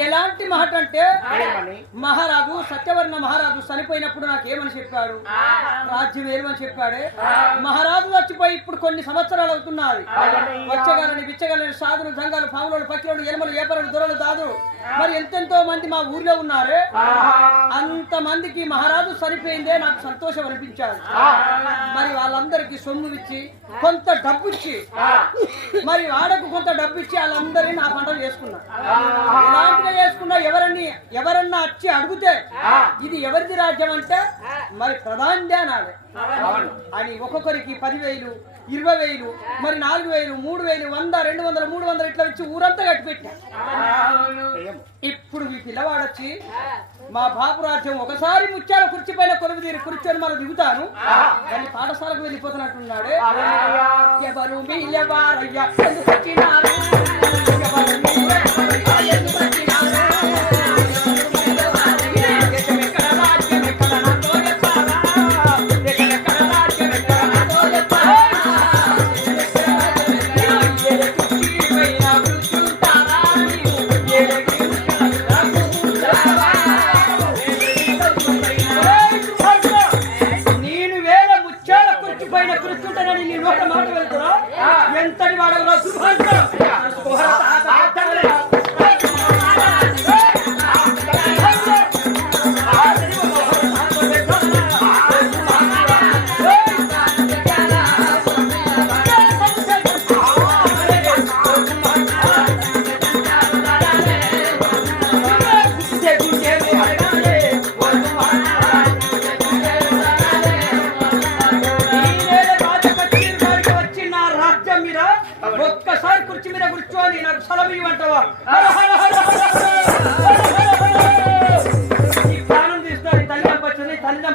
ఎలాంటి మాట అంటే? మహారాజు సత్యవర్ణ మహారాజు చనిపోయినప్పుడు నాకేమని చెప్పాడు? రాజ్యం ఏమని చెప్పాడే? మహారాజు చచ్చిపోయి ఇప్పుడు కొన్ని సంవత్సరాలు అవుతున్నది. వచ్చగలని బిచ్చగలని సాధులు జంగాలు పాములు పక్షులు ఎలుమలు ఏపరలు దొరలు దాదు మరి ఎంతెంతో మంది మా ఊర్లో ఉన్నారే? అంత మందికి మహారాజు చనిపోయిందే నాకు సంతోషం అనిపించాడు మరి వాళ్ళందరికీ సొమ్ము ఇచ్చి కొంత డబ్బు ఇచ్చి మరి వాడకు కొంత డబ్బు ఇచ్చి వాళ్ళందరినీ నా పంటలు చేసుకున్నా. ఎలాంటిగా చేసుకున్నా ఎవరన్ని ఎవరన్నా వచ్చి అడిగితే ఇది ఎవరిది రాజ్యం అంటే? మరి ప్రధాని అనాలి. అని ఒక్కొక్కరికి పదివేలు ఇరవై వేలు మరి నాలుగు వేలు మూడు వేలు వంద రెండు వందలు మూడు వందలు ఇట్లా ఇచ్చి ఊరంతా కట్టిపెట్టా ఇప్పుడు మీ పిల్లవాడొచ్చి మా బాపు రాజ్యం ఒకసారి ముత్యాల కుర్చీ పైన కొలువు తీరి కూర్చొని మనం దిగుతాను. దాన్ని పాఠశాలకు వెళ్ళిపోతున్నట్టున్నాడే. ఎవరు ఎందుకు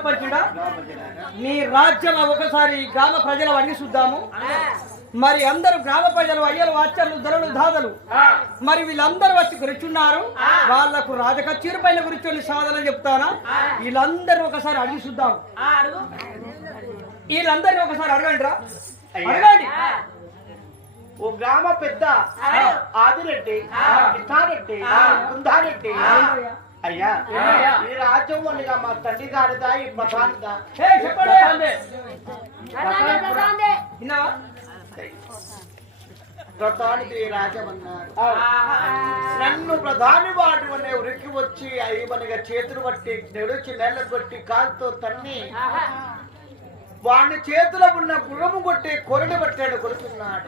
వరకు నీ రాజ్యం ఒకసారి గ్రామ ప్రజలు అన్ని చూద్దాము. మరి అందరూ గ్రామ ప్రజలు అయ్యలు వాచర్లు ధరలు దాదలు మరి వీళ్ళందరూ వచ్చి కూర్చున్నారు. వాళ్ళకు రాజకచ్చీరు పైన కూర్చొని సాధన చెప్తానా? వీళ్ళందరూ ఒకసారి అడిగి చూద్దాం. వీళ్ళందరినీ ఒకసారి అడగండి రా అడగండి. ఓ గ్రామ పెద్ద ఆదిరెడ్డి ఇతారెడ్డి కుందారెడ్డి అయ్యా ఈ రాజ్యం వాళ్ళుగా మా తండ్రి గారిదా ఈ ప్రధానిదా అన్నారు నన్ను ప్రధాని వాడు అనే ఉరికి వచ్చి అయ్యమనిగా చేతులు పట్టి నెడుచి నేల కొట్టి కాలుతో తన్ని వాడిని చేతిలో ఉన్న గుర్రము కొట్టి కొరడు పట్టాడు కొడుతున్నాడు.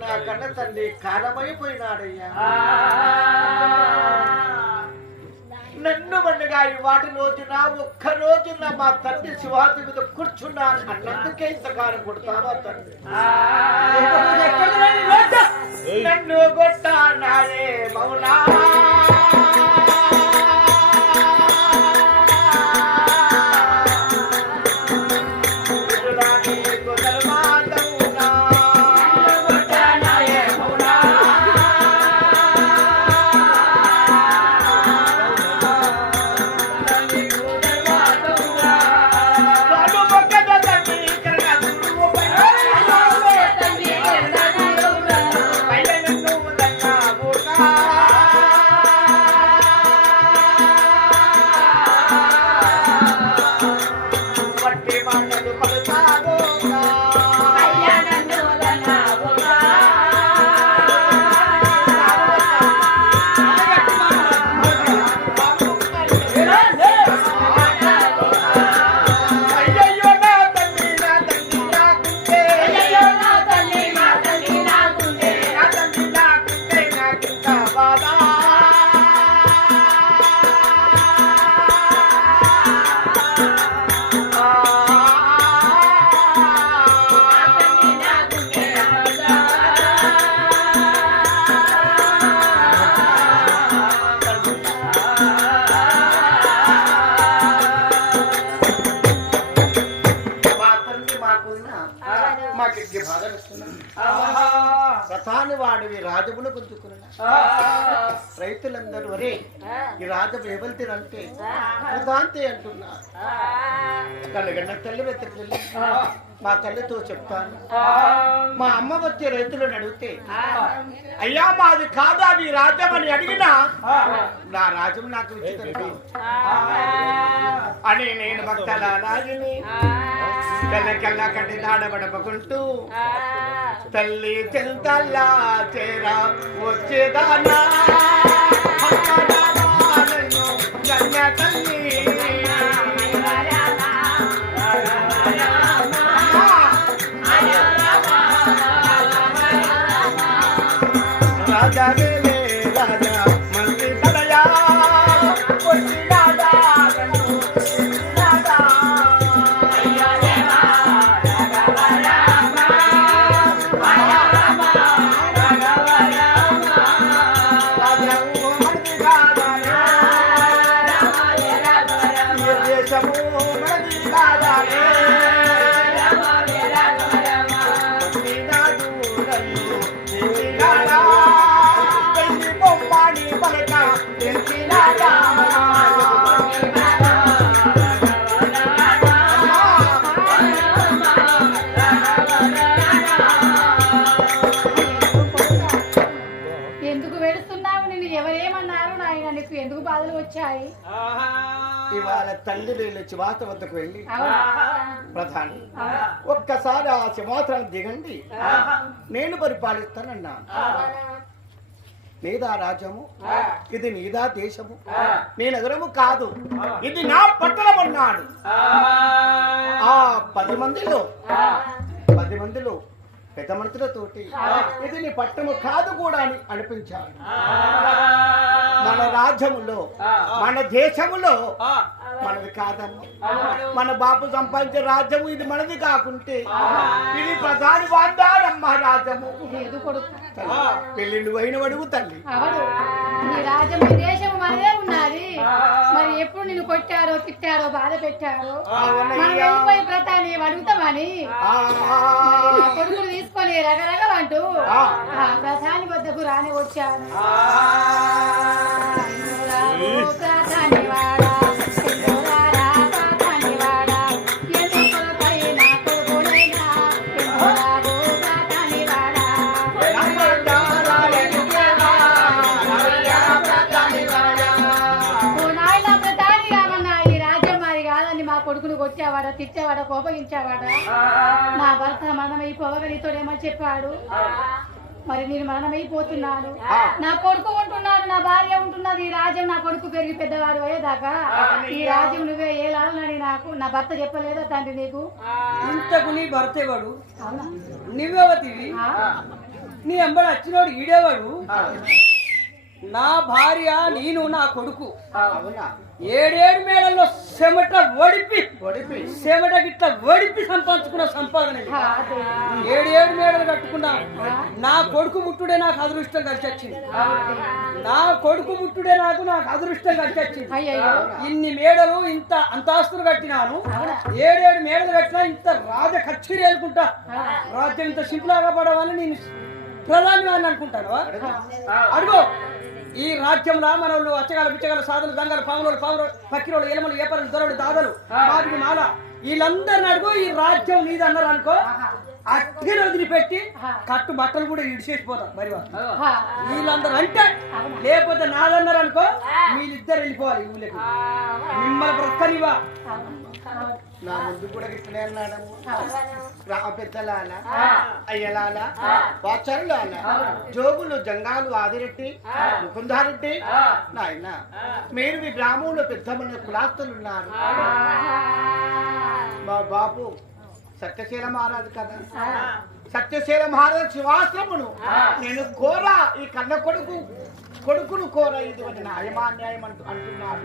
కనుక్కున్న కన్న తల్లి కాలమైపోయినాడయ్యా. నన్ను పండుగ వాటి రోజున ఒక్క రోజున మా తండ్రి శివాజీ మీద కూర్చున్నాను. అన్నందుకే ఇంతకాలం కొడతావా తండ్రి? వాడివి రాజమును గుంజుకున్న రైతులందరూ వరే ఈ రాజము ఎవరిదినంటే ప్రధాంతి అంటున్నారు కళ్ళగన్న తల్లి వెతకి వెళ్ళి మా తల్లితో చెప్తాను. మా అమ్మ వచ్చే రైతులను అడిగితే అయ్యా మాది కాదా మీ రాజ్యం అని అడిగినా నా రాజ్యం నాకు ఇచ్చిందండి అని నేను భక్తల లాగిని కళ్ళ కళ్ళ కట్టి దాడబడపకుంటూ తల్లి చెంతల్లా చేరా వచ్చేదానా తల్లి రాజా రాజా. తల్లి వీళ్ళు చివాత వద్దకు వెళ్ళి? ప్రధాని ఒక్కసారి ఆ సింహాసనం దిగండి. నేను పరిపాలిస్తానన్నా నీదా రాజ్యము? ఇది నీదా దేశము? నీ నగరము కాదు. ఇది నా పట్టణం అన్నాడు. ఆ. పది మందిలో పది మందిలో పెద్ద మనుషులతోటి ఇది నీ పట్టణము కాదు కూడా అని అనిపించాడు. మన రాజ్యములో మన దేశములో మనది కాదమ్మా. మన బాపు సంపాదించే రాజ్యము ఇది మనది కాకుంటే ఇది ప్రధాని వాగ్దానమ్మ రాజ్యము. పెళ్ళి నువ్వైన అడుగు తల్లి. రాజ్యం దేశం మనదే ఉన్నది. మరి ఎప్పుడు నిన్ను కొట్టారో తిట్టారో బాధ పెట్టారో? ప్రతాన్ని అడుగుతామని. కొడుకులు తీసుకొని రకరకమంటూ ఆ. ఆ ప్రధాని వద్దకు రాని వచ్చాను. తిట్టేవాడా కోపగించేవాడా? నా భర్త మరణమైపోవగా నీతోడేమని చెప్పాడు? మరి నేను మరణమైపోతున్నాను. నా కొడుకు ఉంటున్నాడు నా భార్య ఉంటున్నది ఈ రాజ్యం నా కొడుకు పెరిగి పెద్దవాడు అయ్యేదాకా. ఈ రాజ్యం నువ్వే ఏలాలని నాకు నా భర్త చెప్పలేదా తండ్రి నీకు? ఇంతకు నీ భర్త ఎవడు? నువ్వెవతివి? నీ ఎంబడి వచ్చినోడు ఈడేవాడు? నా భార్య నేను నా కొడుకు. ఏడేడు మేడల్లో చెమట ఒడిపి ఒడిపి. చెమట గిట్ల ఒడిపి సంపాదించుకున్న సంపాదన. ఏడేడు మేడలు కట్టుకున్నా నా కొడుకు ముట్టుడే నాకు అదృష్టం కలిసి వచ్చింది నా కొడుకు ముట్టుడే నాకు నాకు అదృష్టం కలిసి వచ్చింది ఇన్ని మేడలు ఇంత అంతాస్తులు కట్టినాను. ఏడేడు మేడలు కట్టినా ఇంత రాజ కచ్చేరి అనుకుంటా. రాజ్యం ఇంత సింపుల్గా పడవాలని నేను ప్రధాని అని అనుకుంటాను అడుగు. ఈ రాజ్యంలో మన వాళ్ళు అచ్చగాల పిచ్చగాల సాధులు దంగలు పాములు పాములు పక్కిరోళ్ళు ఎలమలు ఏపరలు దొరలు దాదలు మాల. వీళ్ళందరిని అడుగు ఈ రాజ్యం నీది అన్నారు అనుకో అట్టి రోజుని పెట్టి కట్టు బట్టలు కూడా ఇడిచేసిపోతాం. మరి వీళ్ళందరూ అంటే లేకపోతే నాదన్నారు అనుకో వీళ్ళిద్దరు వెళ్ళిపోవాలి ఊళ్ళకి. మిమ్మల్ని బ్రతకనివా. నా ముందు కూడా ఇట్లనే అన్నాడమ్మ రా పెద్దలాల అయ్యలాల వాచరులాల జోగులు జంగాలు ఆదిరెడ్డి ముకుందారెడ్డి నాయన మీరు మీ గ్రామంలో పెద్దమైన కులాస్తులు ఉన్నారు. మా బాబు సత్యశీల మహారాజు కదా? సత్యశీల మహారాజు శివాశ్రమును నేను కోర ఈ కన్న కొడుకు కొడుకును కోర ఇది ఒక న్యాయమా అన్యాయం అంటూ అంటున్నాడు.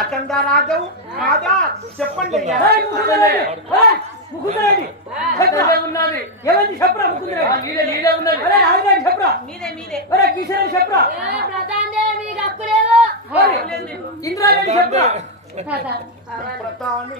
అతందా రాజవు రాజా? చెప్పండి? ఏమైంది చెప్పరా చెప్పరా కిషన్ చెప్పరా? ఇంద్రారెడ్డి చెప్పరా. ప్రతాని